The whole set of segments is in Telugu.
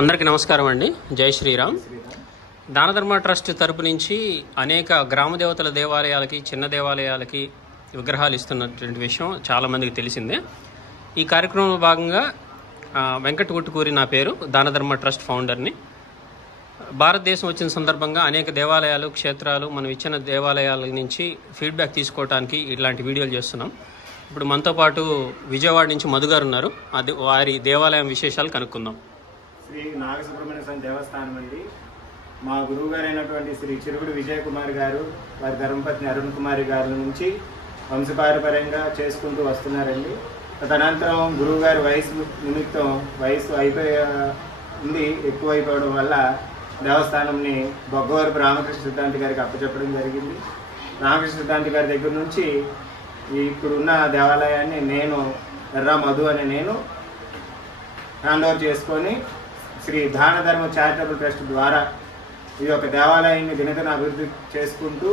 అందరికీ నమస్కారం అండి. జై శ్రీరామ్. దానధర్మ ట్రస్ట్ తరపు నుంచి అనేక గ్రామ దేవతల దేవాలయాలకి, చిన్న దేవాలయాలకి విగ్రహాలు ఇస్తున్నటువంటి విషయం చాలామందికి తెలిసిందే. ఈ కార్యక్రమంలో భాగంగా వెంకట్ గుట్టుకూరి నా పేరు, దానధర్మ ట్రస్ట్ ఫౌండర్ని. భారతదేశం వచ్చిన సందర్భంగా అనేక దేవాలయాలు, క్షేత్రాలు, మనం ఇచ్చిన దేవాలయాల నుంచి ఫీడ్బ్యాక్ తీసుకోవడానికి ఇలాంటి వీడియోలు చేస్తున్నాం. ఇప్పుడు మనతో పాటు విజయవాడ నుంచి మధు గారు ఉన్నారు. అది వారి దేవాలయం విశేషాలు కనుక్కుందాం. శ్రీ నాగసుబ్రహ్మణ్య స్వామి దేవస్థానం అండి. మా గురువు గారు అయినటువంటి శ్రీ చిరుగుడు విజయ్ కుమార్ గారు, వారి ధర్మపత్ని అరుణ్ కుమారి గారి నుంచి వంశపారపర్యంగా చేసుకుంటూ వస్తున్నారండి. తదనంతరం గురువు గారి వయసు నిమిత్తం వయసు అయిపోయింది, ఎక్కువైపోవడం వల్ల దేవస్థానంని బొగ్గవరపు రామకృష్ణ సిద్ధాంతి గారికి అప్పచెప్పడం జరిగింది. రామకృష్ణ సిద్ధాంతి గారి దగ్గర నుంచి ఇప్పుడున్న దేవాలయాన్ని నేను ఎర్రా మధు అనే నేను హ్యాండ్ ఓవర్ చేసుకొని శ్రీ దానధర్మ చారిటబుల్ ట్రస్ట్ ద్వారా ఈ యొక్క దేవాలయాన్ని దినదిన అభివృద్ధి చేసుకుంటూ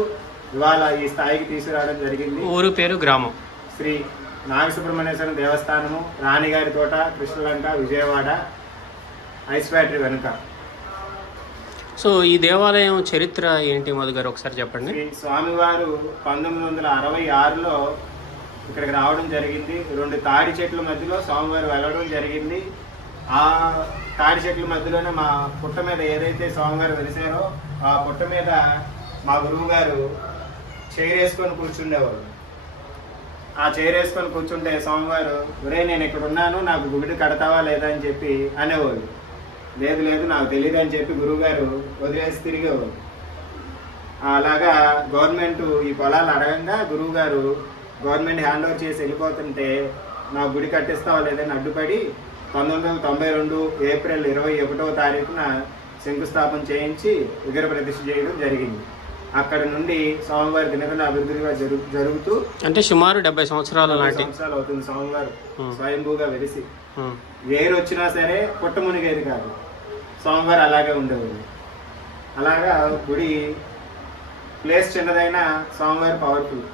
ఇవాళ ఈ స్థాయికి తీసుకురావడం జరిగింది. ఊరు పేరు, గ్రామం శ్రీ నాగసుబ్రహ్మణ్యేశ్వర దేవస్థానము, రాణిగారి తోట, కృష్ణలంక, విజయవాడ, ఐస్ ఫ్యాక్టరీ వెనుక. సో ఈ దేవాలయం చరిత్ర ఏంటి మధు గారు, ఒకసారి చెప్పండి. శ్రీ స్వామివారు 1966లో ఇక్కడికి రావడం జరిగింది. 2 తాడి చెట్ల మధ్యలో స్వామివారు వెళ్ళడం జరిగింది. ఆ తాడి చెట్ల మధ్యలోనే మా పుట్ట మీద ఏదైతే స్వామివారు వెలిసారో ఆ పుట్ట మీద మా గురువు గారు చైర్ వేసుకొని కూర్చుండేవారు. ఆ చైర్ వేసుకొని కూర్చుంటే స్వామివారు, ఒరే నేను ఇక్కడ ఉన్నాను, నాకు గుడి కడతావా లేదా అని చెప్పి అనేవాళ్ళు. లేదు లేదు నాకు తెలియదు అని చెప్పి గురువు గారు వదిలేసి తిరిగేవారు. అలాగా గవర్నమెంట్ ఈ పొలాలు అడగంగా గురువు గారు గవర్నమెంట్ హ్యాండ్ ఓవర్ చేసి వెళ్ళిపోతుంటే నా గుడి కట్టిస్తావా లేదని అడ్డుపడి 1992 ఏప్రిల్ 21వ తారీఖున శంకుస్థాపన చేయించి విగ్రహ ప్రతిష్ఠ చేయడం జరిగింది. అక్కడి నుండి స్వామివారి దినదిన అభివృద్ధిగా జరుగుతూ అంటే సుమారు 70 సంవత్సరాలు అవుతుంది. స్వామివారు స్వయంభూగా వెలిసి వేరు వచ్చినా సరే పుట్ట మునిగేది కాదు, స్వామివారు అలాగే ఉండేవారు. అలాగా గుడి ప్లేస్ చిన్నదైనా స్వామివారి పవర్ఫుల్.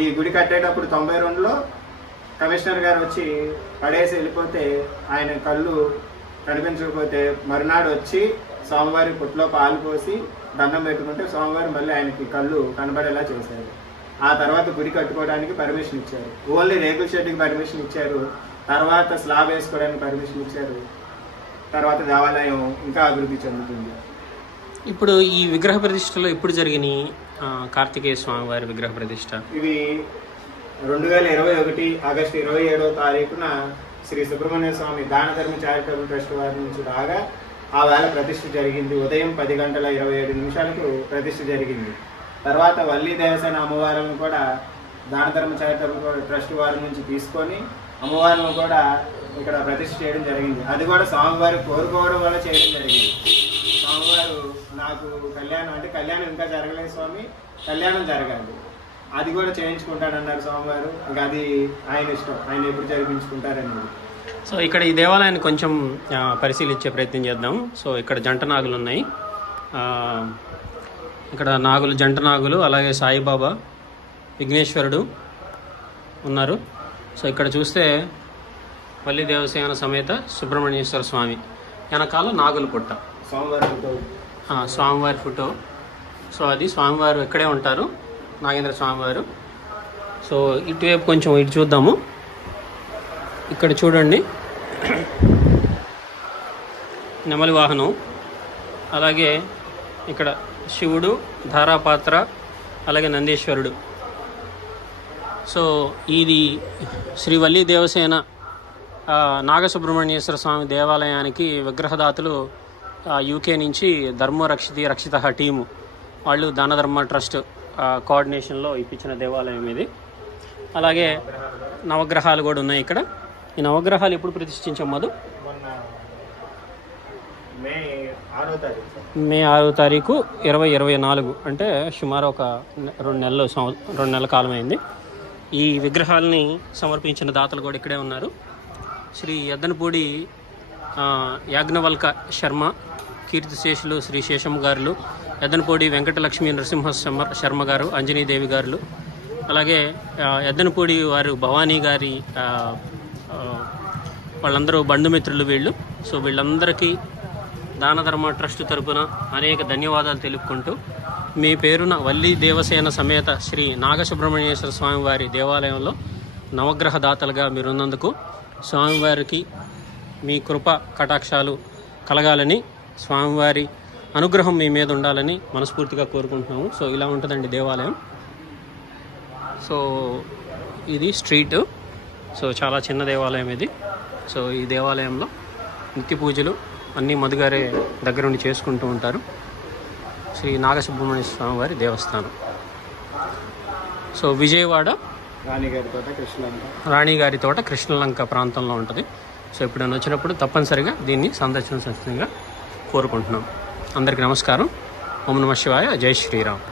ఈ గుడి కట్టేటప్పుడు 92లో కమిషనర్ గారు వచ్చి పడేసి వెళ్ళిపోతే ఆయన కళ్ళు కనిపించకపోతే మరునాడు వచ్చి స్వామివారి పుట్లో పాలు పోసి దండం పెట్టుకుంటే స్వామివారు మళ్ళీ ఆయనకి కళ్ళు కనబడేలా చేశారు. ఆ తర్వాత గుడి కట్టుకోవడానికి పర్మిషన్ ఇచ్చారు. ఓన్లీ రేకుల షెడ్కి పర్మిషన్ ఇచ్చారు, తర్వాత స్లాబ్ వేసుకోవడానికి పర్మిషన్ ఇచ్చారు. తర్వాత దేవాలయం ఇంకా అభివృద్ధి చెందుతుంది. ఇప్పుడు ఈ విగ్రహ ప్రతిష్టలో ఎప్పుడు జరిగినాయి? కార్తికేయ స్వామి వారి విగ్రహ ప్రతిష్ట ఇవి 2021 ఆగస్టు 27వ తారీఖున శ్రీ సుబ్రహ్మణ్య స్వామి దానధర్మ చారిటబుల్ ట్రస్ట్ వారి నుంచి రాగా ఆ వేళ ప్రతిష్ఠ జరిగింది. ఉదయం 10:27 ప్రతిష్ఠ జరిగింది. తర్వాత వల్లి దేవసేన అమ్మవారిని కూడా దానధర్మ చారిటబుల్ ట్రస్ట్ వారి నుంచి తీసుకొని అమ్మవారిని కూడా ఇక్కడ ప్రతిష్ఠ చేయడం జరిగింది. అది కూడా స్వామివారి కోరుకోవడం వల్ల చేయడం జరిగింది. స్వామివారు నాకు కళ్యాణం ఇంకా జరగలేదు స్వామి, కళ్యాణం జరగాలి, అది కూడా చేయించుకుంటానన్నారు స్వామివారు. ఇంకా అది ఆయన ఇష్టం, ఆయన ఎప్పుడు జరిపించుకుంటారనేది. సో ఇక్కడ ఈ దేవాలయాన్ని కొంచెం పరిశీలించే ప్రయత్నం చేద్దాం. సో ఇక్కడ జంట నాగులు ఉన్నాయి. ఇక్కడ జంట నాగులు, అలాగే సాయిబాబా, విఘ్నేశ్వరుడు ఉన్నారు. సో ఇక్కడ చూస్తే వల్లి దేవసేన సమేత సుబ్రహ్మణ్యేశ్వర స్వామి, వెనకాల నాగుల పుట్ట, స్వామివారి ఫోటో. సో అది స్వామివారు ఇక్కడే ఉంటారు, నాగేంద్ర స్వామివారు. సో ఇటువైపు కొంచెం ఇటు చూద్దాము. ఇక్కడ చూడండి, నెమలి వాహనం, అలాగే ఇక్కడ శివుడు, ధారాపాత్ర, అలాగే నందీశ్వరుడు. సో ఇది శ్రీ వల్లి దేవసేన నాగసుబ్రహ్మణ్యేశ్వర స్వామి దేవాలయానికి విగ్రహదాతలు యూకే నుంచి ధర్మో రక్షిత టీము వాళ్ళు దానధర్మ ట్రస్ట్ కోఆర్డినేషన్లో ఇప్పించిన దేవాలయం ఇది. అలాగే నవగ్రహాలు కూడా ఉన్నాయి ఇక్కడ. ఈ నవగ్రహాలు ఎప్పుడు ప్రతిష్ఠించాం మధు? మే 6వ తారీఖు 2024, అంటే సుమారు ఒక 2 నెలల కాలం అయింది. ఈ విగ్రహాలని సమర్పించిన దాతలు కూడా ఇక్కడే ఉన్నారు. శ్రీ ఎద్దనపూడి యాజ్ఞవల్క శర్మ, కీర్తిశేషులు శ్రీ శేషమ్మ గారులు, ఎద్దనపూడి వెంకటలక్ష్మి నరసింహ శర్మ గారు, అంజనీదేవి గారులు, అలాగే ఎద్దనపూడి వారు భవానీ గారి వాళ్ళందరూ బంధుమిత్రులు వీళ్ళు. సో వీళ్ళందరికీ దాన ధర్మ ట్రస్ట్ తరపున అనేక ధన్యవాదాలు తెలుపుకుంటూ మీ పేరున వల్లి దేవసేన సమేత శ్రీ నాగసుబ్రహ్మణ్యేశ్వర స్వామివారి దేవాలయంలో నవగ్రహ దాతలుగా మీరున్నందుకు స్వామివారికి మీ కృప కటాక్షాలు కలగాలని, స్వామివారి అనుగ్రహం మీ మీద ఉండాలని మనస్ఫూర్తిగా కోరుకుంటున్నాము. సో ఇలా ఉంటుందండి దేవాలయం. సో ఇది స్ట్రీట్. సో చాలా చిన్న దేవాలయం ఇది. సో ఈ దేవాలయంలో నిత్య పూజలు అన్నీ మధుగారే దగ్గరుండి చేసుకుంటూ ఉంటారు. శ్రీ నాగసుబ్రహ్మణ్య స్వామి వారి దేవస్థానం. సో విజయవాడ రాణిగారి తోట కృష్ణలంక ప్రాంతంలో ఉంటుంది. సో ఎప్పుడైనా వచ్చినప్పుడు తప్పనిసరిగా దీన్ని సందర్శించాల్సిందిగా కోరుకుంటున్నాం. అందరికీ నమస్కారం. ఓం నమః శివాయ. జై శ్రీరామ్.